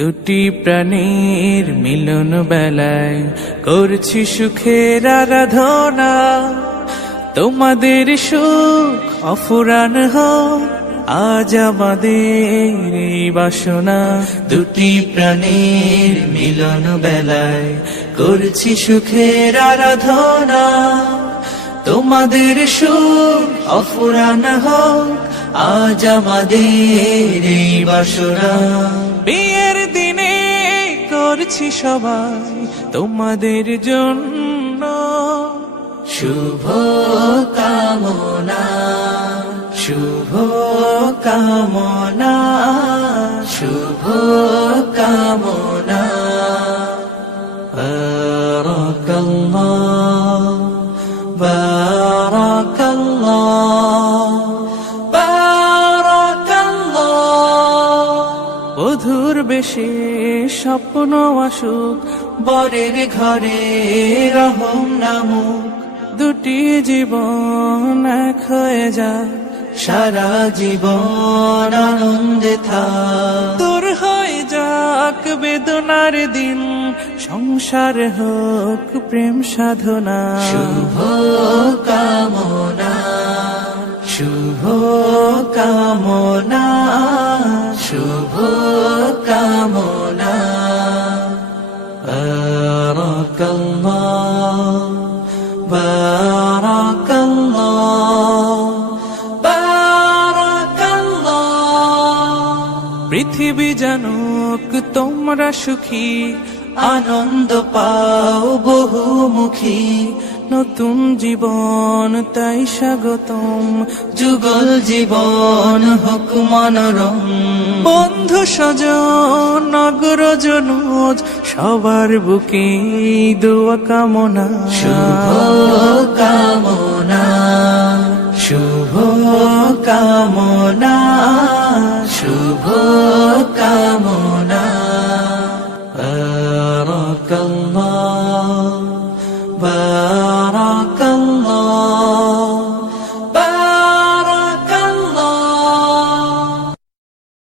দুটি প্রাণীর মিলন বেলায় করছি সুখের আরাধনা। তোমাদের সুখ অফুরান হোক আজ আমাদের এই বাসনা। দুটি প্রাণীর মিলন বেলায় করছি সুখের আরাধনা। তোমাদের সুখ অফুরান হোক আজ আমাদের এই বাসনা। বিয়ের দিনে করছি সবাই তোমাদের জন্য শুভ কামনা, শুভ কামনা, শুভ কামনা। বারাকাল্লাহ, বারাকাল্লাহ, বারাকাল্লাহ। বধুর বেশে স্বপ্ন আসুক বরের ঘরে রহম নামুক। দুটি জীবন এক হয়ে যায় সারা জীবন আনন্দে থাক। দূর হয়ে যাক বেদনার দিন সংসার হোক প্রেম সাধনা। শুভ কামনা, শুভ কামনা, শুভ কামনা। বারাকাল্লাহ, বারাকাল্লাহ, বারাকাল্লাহ। পৃথিবী জানুক তোমরা সুখী, আনন্দ পাও বহুমুখী। নতুন জীবন তাই স্বাগতম, যুগল জীবন হোক মনোরম। বন্ধু স্বজন নগর জনুজ সবার বুকে দোয়া কামনা। শুভ কামনা, শুভ কামনা, শুভ কামনা। বারাকাল্লাহ, বারাকাল্লাহ।